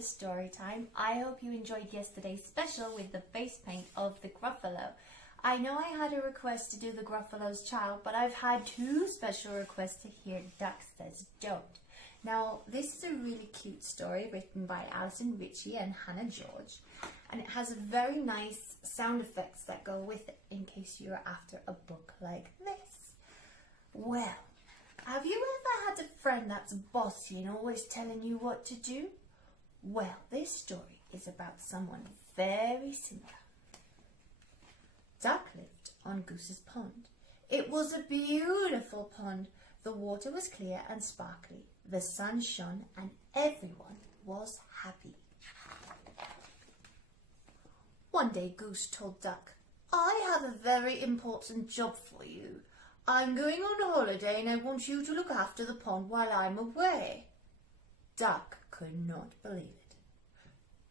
to story time. I hope you enjoyed yesterday's special with the face paint of the Gruffalo. I know I had a request to do the Gruffalo's child, but I've had two special requests to hear Duck Says Don't. Now, this is a really cute story written by Alison Ritchie and Hannah George, and it has very nice sound effects that go with it in case you're after a book like this. Well, have you ever had a friend that's bossy and always telling you what to do? Well, this story is about someone very similar. Duck lived on Goose's pond. It was a beautiful pond. The water was clear and sparkly. The sun shone and everyone was happy. One day Goose told Duck, "I have a very important job for you. I'm going on a holiday and I want you to look after the pond while I'm away." Duck could not believe it.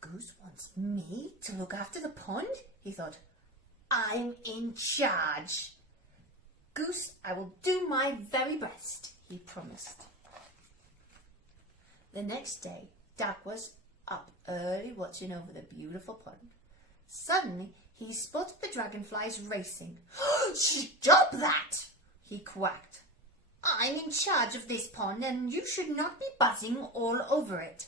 "Goose wants me to look after the pond?" he thought. "I'm in charge." "Goose, I will do my very best," he promised. The next day, Duck was up early watching over the beautiful pond. Suddenly, he spotted the dragonflies racing. "Stop that!" he quacked. "I'm in charge of this pond and you should not be buzzing all over it."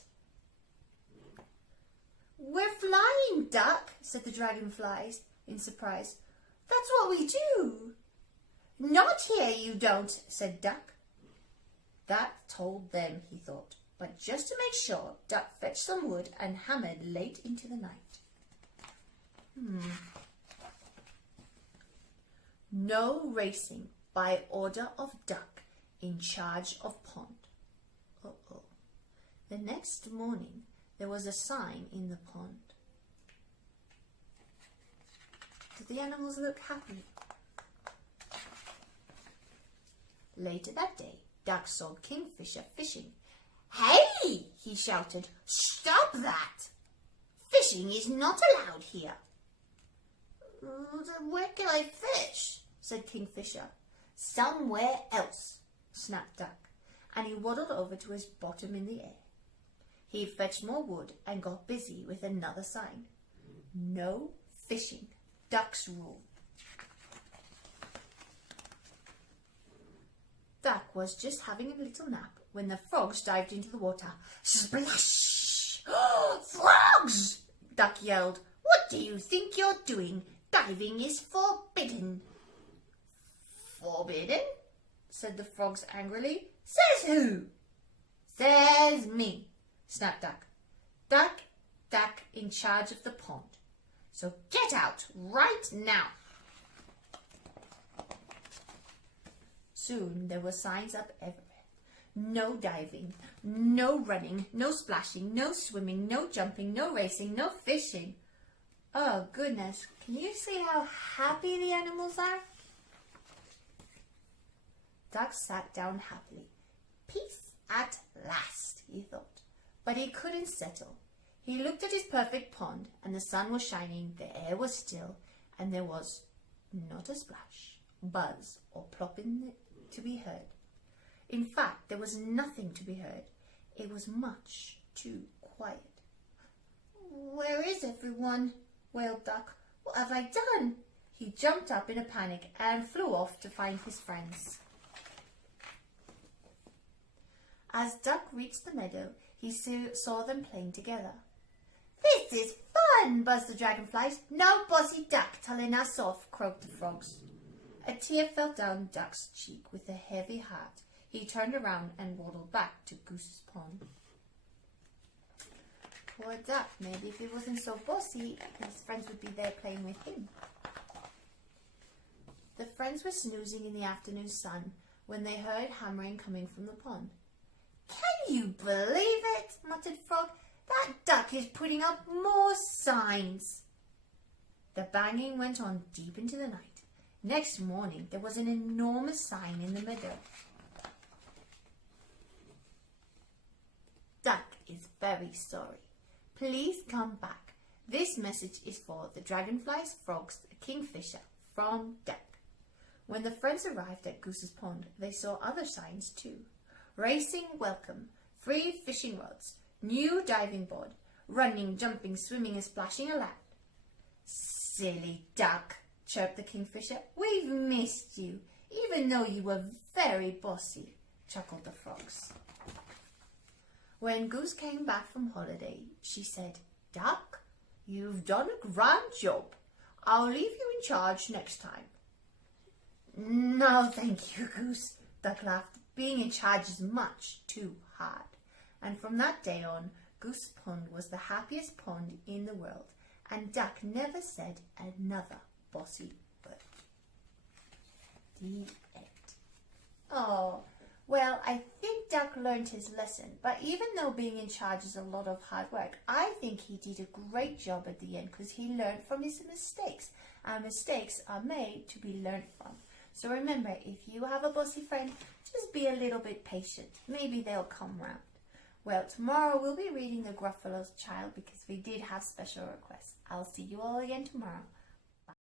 "We're flying, Duck," said the dragonflies in surprise. "That's what we do." "Not here you don't," said Duck. That told them, he thought, but just to make sure, Duck fetched some wood and hammered late into the night. No racing by order of Duck in charge of pond. Uh-oh. The next morning, there was a sign in the pond. Did the animals look happy? Later that day, Duck saw Kingfisher fishing. "Hey!" he shouted. "Stop that! Fishing is not allowed here." "Where can I fish?" said Kingfisher. "Somewhere else," snapped Duck, and he waddled over to his bottom in the air. He fetched more wood and got busy with another sign. No fishing. Duck's rule. Duck was just having a little nap when the frogs dived into the water. "Splash! Frogs!" Duck yelled. "What do you think you're doing? Diving is forbidden." "Forbidden?" said the frogs angrily. "Says who?" "Says me," snapped Duck. Duck in charge of the pond. So get out right now." Soon there were signs up everywhere. No diving, no running, no splashing, no swimming, no jumping, no racing, no fishing. Oh goodness, can you see how happy the animals are? Duck sat down happily. Peace at last, he thought. But he couldn't settle. He looked at his perfect pond, and the sun was shining, the air was still, and there was not a splash, buzz, or plop in it to be heard. In fact, there was nothing to be heard. It was much too quiet. "Where is everyone?" wailed Duck. "What have I done?" He jumped up in a panic and flew off to find his friends. As Duck reached the meadow, he saw them playing together. "This is fun," buzzed the dragonflies. "No bossy Duck telling us off," croaked the frogs. A tear fell down Duck's cheek with a heavy heart. He turned around and waddled back to Goose's pond. Poor Duck, maybe if he wasn't so bossy, his friends would be there playing with him. The friends were snoozing in the afternoon sun when they heard hammering coming from the pond. "Can you believe it?" muttered Frog. "That Duck is putting up more signs." The banging went on deep into the night. Next morning, there was an enormous sign in the meadow. "Duck is very sorry. Please come back. This message is for the dragonflies, frogs, the kingfisher, from Duck." When the friends arrived at Goose's pond, they saw other signs too. Racing welcome, free fishing rods, new diving board, running, jumping, swimming and splashing around. Silly duck, chirped the kingfisher. We've missed you, even though you were very bossy, chuckled the frogs. When Goose came back from holiday, she said, Duck, you've done a grand job. I'll leave you in charge next time. No, thank you, Goose, Duck laughed. Being in charge is much too hard. And from that day on, Goose Pond was the happiest pond in the world, and Duck never said another bossy word. The end. Oh, well, I think Duck learned his lesson, but even though being in charge is a lot of hard work, I think he did a great job at the end because he learned from his mistakes, and mistakes are made to be learned from. So remember, if you have a bossy friend, just be a little bit patient. Maybe they'll come round. Well, tomorrow we'll be reading The Gruffalo's Child because we did have special requests. I'll see you all again tomorrow.